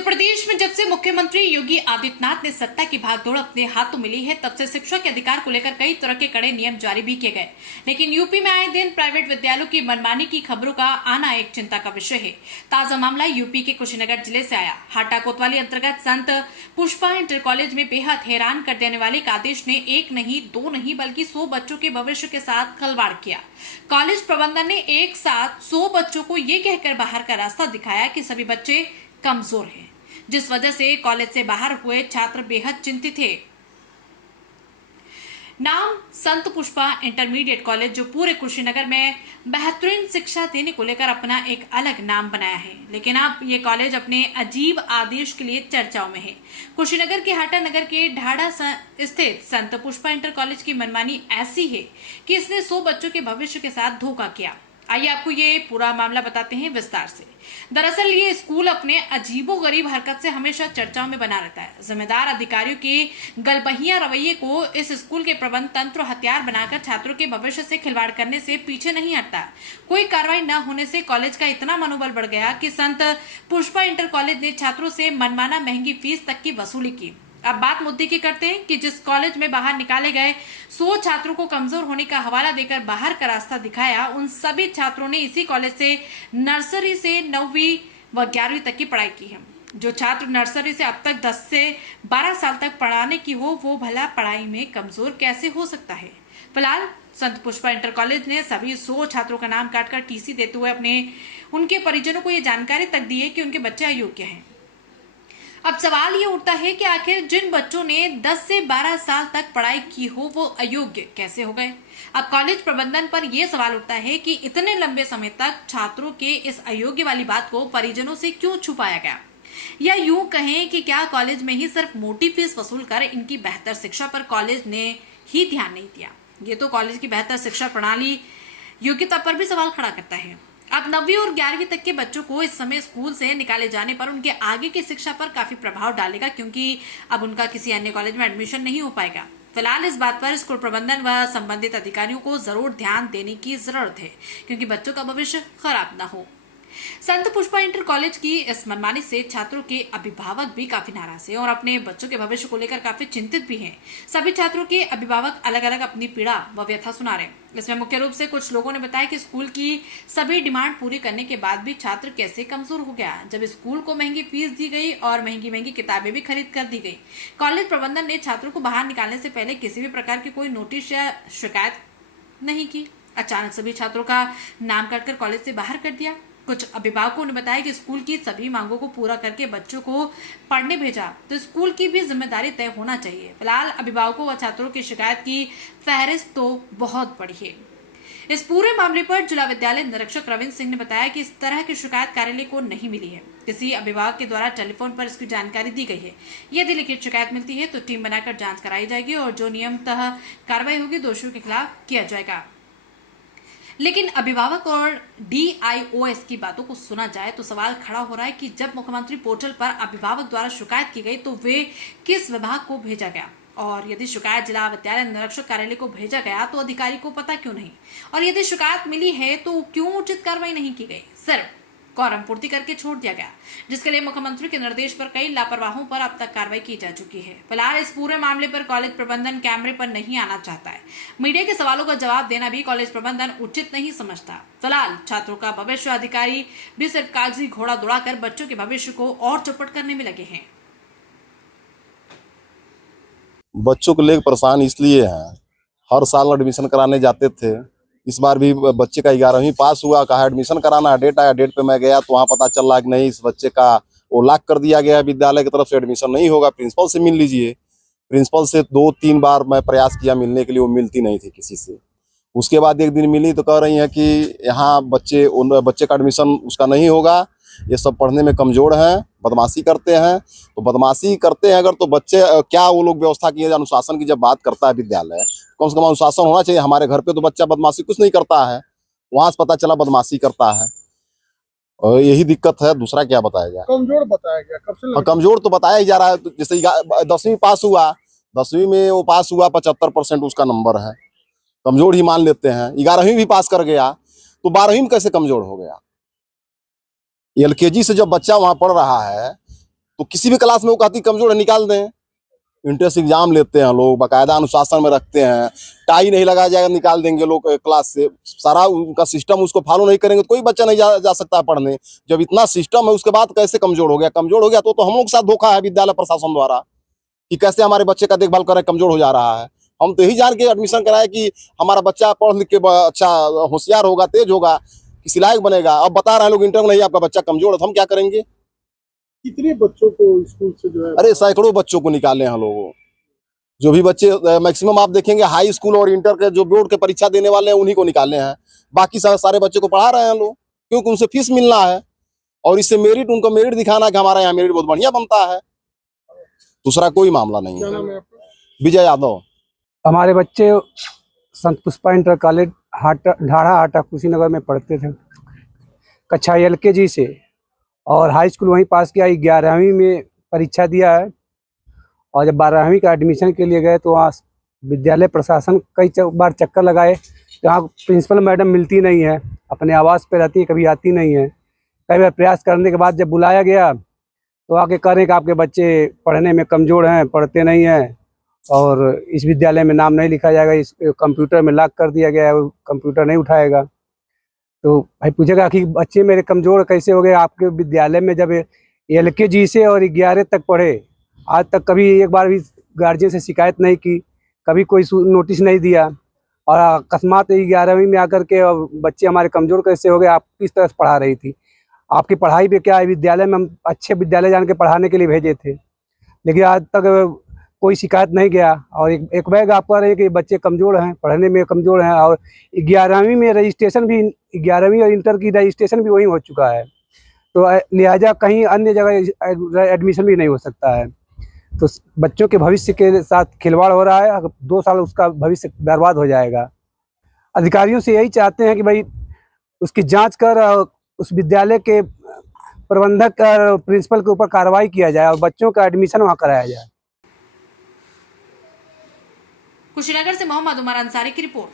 उत्तर प्रदेश में जब से मुख्यमंत्री योगी आदित्यनाथ ने सत्ता की भागदौड़ अपने हाथों में ली है, तब से शिक्षा के अधिकार को लेकर कई तरह के कड़े नियम जारी भी किए गए। लेकिन यूपी में आए दिन प्राइवेट विद्यालयों की मनमानी की खबरों का आना एक चिंता का विषय है। ताजा मामला यूपी के कुशीनगर जिले से आया। हाटा कोतवाली अंतर्गत संत पुष्पा इंटर कॉलेज में बेहद हैरान कर देने वाले एक आदेश ने एक नहीं, दो नहीं बल्कि 100 बच्चों के भविष्य के साथ खिलवाड़ किया। कॉलेज प्रबंधन ने एक साथ 100 बच्चों को ये कहकर बाहर का रास्ता दिखाया कि सभी बच्चे कमजोर हैं, जिस वजह से कॉलेज से बाहर हुए छात्र बेहद चिंतित थे। नाम संत पुष्पा इंटरमीडिएट कॉलेज, जो पूरे कुशीनगर में बेहतरीन शिक्षा देने को लेकर अपना एक अलग नाम बनाया है, लेकिन अब ये कॉलेज अपने अजीब आदेश के लिए चर्चाओं में है। कुशीनगर के हाटा नगर के ढाढ़ा स्थित संत पुष्पा इंटर कॉलेज की मनमानी ऐसी है कि इसने 100 बच्चों के भविष्य के साथ धोखा किया। आइए आपको ये पूरा मामला बताते हैं विस्तार से। दरअसल ये स्कूल अपने अजीबोगरीब हरकत से हमेशा चर्चाओं में बना रहता है। जिम्मेदार अधिकारियों के गलबहिया रवैये को इस स्कूल के प्रबंध तंत्र हथियार बनाकर छात्रों के भविष्य से खिलवाड़ करने से पीछे नहीं हटता। कोई कार्रवाई न होने से कॉलेज का इतना मनोबल बढ़ गया कि संत पुष्पा इंटर कॉलेज ने छात्रों से मनमाना महंगी फीस तक की वसूली की। अब बात मुद्दे की करते हैं कि जिस कॉलेज में बाहर निकाले गए 100 छात्रों को कमजोर होने का हवाला देकर बाहर का रास्ता दिखाया, उन सभी छात्रों ने इसी कॉलेज से नर्सरी से 9वीं व 11वीं तक की पढ़ाई की है। जो छात्र नर्सरी से अब तक 10 से 12 साल तक पढ़ाने की हो, वो भला पढ़ाई में कमजोर कैसे हो सकता है। फिलहाल संत पुष्पा इंटर कॉलेज ने सभी 100 छात्रों का नाम काटकर टीसी देते हुए उनके परिजनों को ये जानकारी तक दी है कि उनके बच्चे अयोग्य हैं। अब सवाल ये उठता है कि आखिर जिन बच्चों ने 10 से 12 साल तक पढ़ाई की हो, वो अयोग्य कैसे हो गए। अब कॉलेज प्रबंधन पर यह सवाल उठता है कि इतने लंबे समय तक छात्रों के इस अयोग्य वाली बात को परिजनों से क्यों छुपाया गया, या यूं कहें कि क्या कॉलेज में ही सिर्फ मोटी फीस वसूल कर इनकी बेहतर शिक्षा पर कॉलेज ने ही ध्यान नहीं दिया। ये तो कॉलेज की बेहतर शिक्षा प्रणाली योग्यता पर भी सवाल खड़ा करता है। अब 9वीं और 11वीं तक के बच्चों को इस समय स्कूल से निकाले जाने पर उनके आगे की शिक्षा पर काफी प्रभाव डालेगा, क्योंकि अब उनका किसी अन्य कॉलेज में एडमिशन नहीं हो पाएगा। फिलहाल इस बात पर स्कूल प्रबंधन व संबंधित अधिकारियों को जरूर ध्यान देने की जरूरत है, क्योंकि बच्चों का भविष्य खराब ना हो। संत पुष्पा इंटर कॉलेज की इस मनमानी से छात्रों के अभिभावक भी काफी नाराज हैं और अपने बच्चों के भविष्य को लेकर काफी चिंतित भी हैं। सभी छात्रों के अभिभावक अलग अलग अपनी पीड़ा व व्यथा सुना रहे हैं। इसमें मुख्य रूप से कुछ लोगों ने बताया कि स्कूल की सभी डिमांड पूरी करने के बाद भी छात्र कैसे कमजोर हो गया, जब स्कूल को महंगी फीस दी गई और महंगी महंगी किताबें भी खरीद कर दी गई। कॉलेज प्रबंधन ने छात्रों को बाहर निकालने से पहले किसी भी प्रकार की कोई नोटिस या शिकायत नहीं की। अचानक सभी छात्रों का नाम काटकर कॉलेज से बाहर कर दिया। कुछ अभिभावकों ने बताया कि स्कूल की सभी मांगों को पूरा करके बच्चों को पढ़ने भेजा, तो स्कूल की भी जिम्मेदारी तय होना चाहिए। फिलहाल अभिभावकों व छात्रों की शिकायत की फहरिस्त तो बहुत बड़ी है। इस पूरे मामले पर जिला विद्यालय निरीक्षक रविंद्र सिंह ने बताया कि इस तरह की शिकायत कार्यालय को नहीं मिली है। किसी अभिभावक के द्वारा टेलीफोन पर इसकी जानकारी दी गई है। यदि लिखित शिकायत मिलती है तो टीम बनाकर जांच कराई जाएगी और जो नियमतः कार्रवाई होगी दोषियों के खिलाफ किया जाएगा। लेकिन अभिभावक और DIOS की बातों को सुना जाए तो सवाल खड़ा हो रहा है कि जब मुख्यमंत्री पोर्टल पर अभिभावक द्वारा शिकायत की गई तो वे किस विभाग को भेजा गया, और यदि शिकायत जिला विद्यालय निरीक्षक कार्यालय को भेजा गया तो अधिकारी को पता क्यों नहीं, और यदि शिकायत मिली है तो क्यों उचित कार्रवाई नहीं की गई, सिर्फ कॉरम पूर्ति करके छोड़ दिया गया, जिसके लिए मुख्यमंत्री के निर्देश पर कई लापरवाहों पर अब तक कार्रवाई की जा चुकी है। फिलहाल इस पूरे मामले पर कॉलेज प्रबंधन कैमरे पर नहीं आना चाहता है। मीडिया के सवालों का जवाब देना भी कॉलेज प्रबंधन उचित नहीं समझता। फिलहाल छात्रों का भविष्य अधिकारी भी सिर्फ कागजी घोड़ा दौड़ाकर बच्चों के भविष्य को और चौपट करने में लगे हैं। बच्चों को लेकर परेशान इसलिए हैं, हर साल एडमिशन कराने जाते थे। इस बार भी बच्चे का 11वीं पास हुआ, कहा एडमिशन कराना, डेट आया, डेट पे मैं गया तो वहाँ पता चल रहा कि नहीं, इस बच्चे का वो लॉक कर दिया गया, विद्यालय की तरफ से एडमिशन नहीं होगा, प्रिंसिपल से मिल लीजिए। प्रिंसिपल से 2-3 बार मैं प्रयास किया मिलने के लिए, वो मिलती नहीं थी किसी से। उसके बाद एक दिन मिली तो कह रही है कि यहाँ बच्चे का एडमिशन उसका नहीं होगा, ये सब पढ़ने में कमजोर हैं, बदमाशी करते हैं। तो बदमाशी करते हैं अगर, तो बच्चे क्या वो लोग व्यवस्था की है, अनुशासन की जब बात करता है विद्यालय, कम से कम अनुशासन होना चाहिए। हमारे घर पे तो बच्चा बदमाशी कुछ नहीं करता है, वहां से पता चला बदमाशी करता है, और यही दिक्कत है। दूसरा क्या बताया जाए। कमजोर बताया गया कब से? कमजोर तो बताया ही जा रहा है। तो जैसे 10वीं पास हुआ, 10वीं में वो पास हुआ, 75% उसका नंबर है, कमजोर ही मान लेते हैं। 11वीं भी पास कर गया तो 12वीं में कैसे कमजोर हो गया। LKG से जब बच्चा वहां पढ़ रहा है तो किसी भी क्लास में वो कहती कमजोर है, निकाल दें। इंट्रेंस एग्जाम लेते हैं लोग, बाकायदा अनुशासन में रखते हैं, टाई नहीं लगाया जाएगा निकाल देंगे लोग क्लास से। सारा उनका सिस्टम उसको फॉलो नहीं करेंगे तो कोई बच्चा नहीं जा सकता है पढ़ने। जब इतना सिस्टम है उसके बाद कैसे कमजोर हो गया? कमजोर हो गया तो हम लोग के साथ धोखा है विद्यालय प्रशासन द्वारा कि कैसे हमारे बच्चे का देखभाल करें, कमजोर हो जा रहा है। हम तो यही जान के एडमिशन कराए कि हमारा बच्चा पढ़ लिख के अच्छा होशियार होगा, तेज होगा, किसी लायक बनेगा। अब बता रहे हैं लोग इंटर में नहीं, आपका बच्चा कमजोर है, तो हम क्या करेंगे? कितने बच्चों को स्कूल से जो है अरे सैकड़ों बच्चों को निकाले हैं लोगों। जो भी बच्चे मैक्सिमम आप देखेंगे हाई स्कूल और इंटर के जो बोर्ड के परीक्षा देने वाले हैं उन्हीं को निकाले हैं। बाकी सारे बच्चे को पढ़ा रहे हैं लोग, क्योंकि उनसे फीस मिलना है और इससे मेरिट, उनको मेरिट दिखाना है कि हमारे यहाँ मेरिट बहुत बढ़िया बनता है। दूसरा कोई मामला नहीं क्या है। नाम है आपका? विजय यादव। हमारे बच्चे संत पुष्पा इंटर कॉलेज ढाढ़ा हाटा कुशीनगर में पढ़ते थे, कक्षा LKG से, और हाई स्कूल वहीं पास किया। 11वीं में परीक्षा दिया है और जब 12वीं का एडमिशन के लिए गए तो वहाँ विद्यालय प्रशासन कई बार चक्कर लगाए, जहाँ प्रिंसिपल मैडम मिलती नहीं है, अपने आवास पे रहती है, कभी आती नहीं है। कई बार प्रयास करने के बाद जब बुलाया गया तो आके कह रहे कि आपके बच्चे पढ़ने में कमज़ोर हैं, पढ़ते नहीं हैं और इस विद्यालय में नाम नहीं लिखा जाएगा, इस कंप्यूटर में लॉक कर दिया गया है, वो कंप्यूटर नहीं उठाएगा। तो भाई पूछेगा कि बच्चे मेरे कमज़ोर कैसे हो गए? आपके विद्यालय में जब LKG से और 11 तक पढ़े, आज तक कभी एक बार भी गार्जियन से शिकायत नहीं की, कभी कोई नोटिस नहीं दिया, और अकस्मात 11वीं में आकर के बच्चे हमारे कमज़ोर कैसे हो गए? आप किस तरह से पढ़ा रही थी? आपकी पढ़ाई पे क्या है? विद्यालय में हम अच्छे विद्यालय जान के पढ़ाने के लिए भेजे थे, लेकिन आज तक कोई शिकायत नहीं गया। और एक बैग आप कह रहे हैं कि बच्चे कमज़ोर हैं, पढ़ने में कमज़ोर हैं, और 11वीं में रजिस्ट्रेशन भी, 11वीं और इंटर की रजिस्ट्रेशन भी वहीं हो चुका है, तो लिहाजा कहीं अन्य जगह एडमिशन भी नहीं हो सकता है। तो बच्चों के भविष्य के साथ खिलवाड़ हो रहा है, 2 साल उसका भविष्य बर्बाद हो जाएगा। अधिकारियों से यही चाहते हैं कि भाई उसकी जांच कर उस विद्यालय के प्रबंधक और प्रिंसिपल के ऊपर कार्रवाई किया जाए और बच्चों का एडमिशन वहाँ कराया जाए। कुशीनगर से मोहम्मद उमर अंसारी की रिपोर्ट।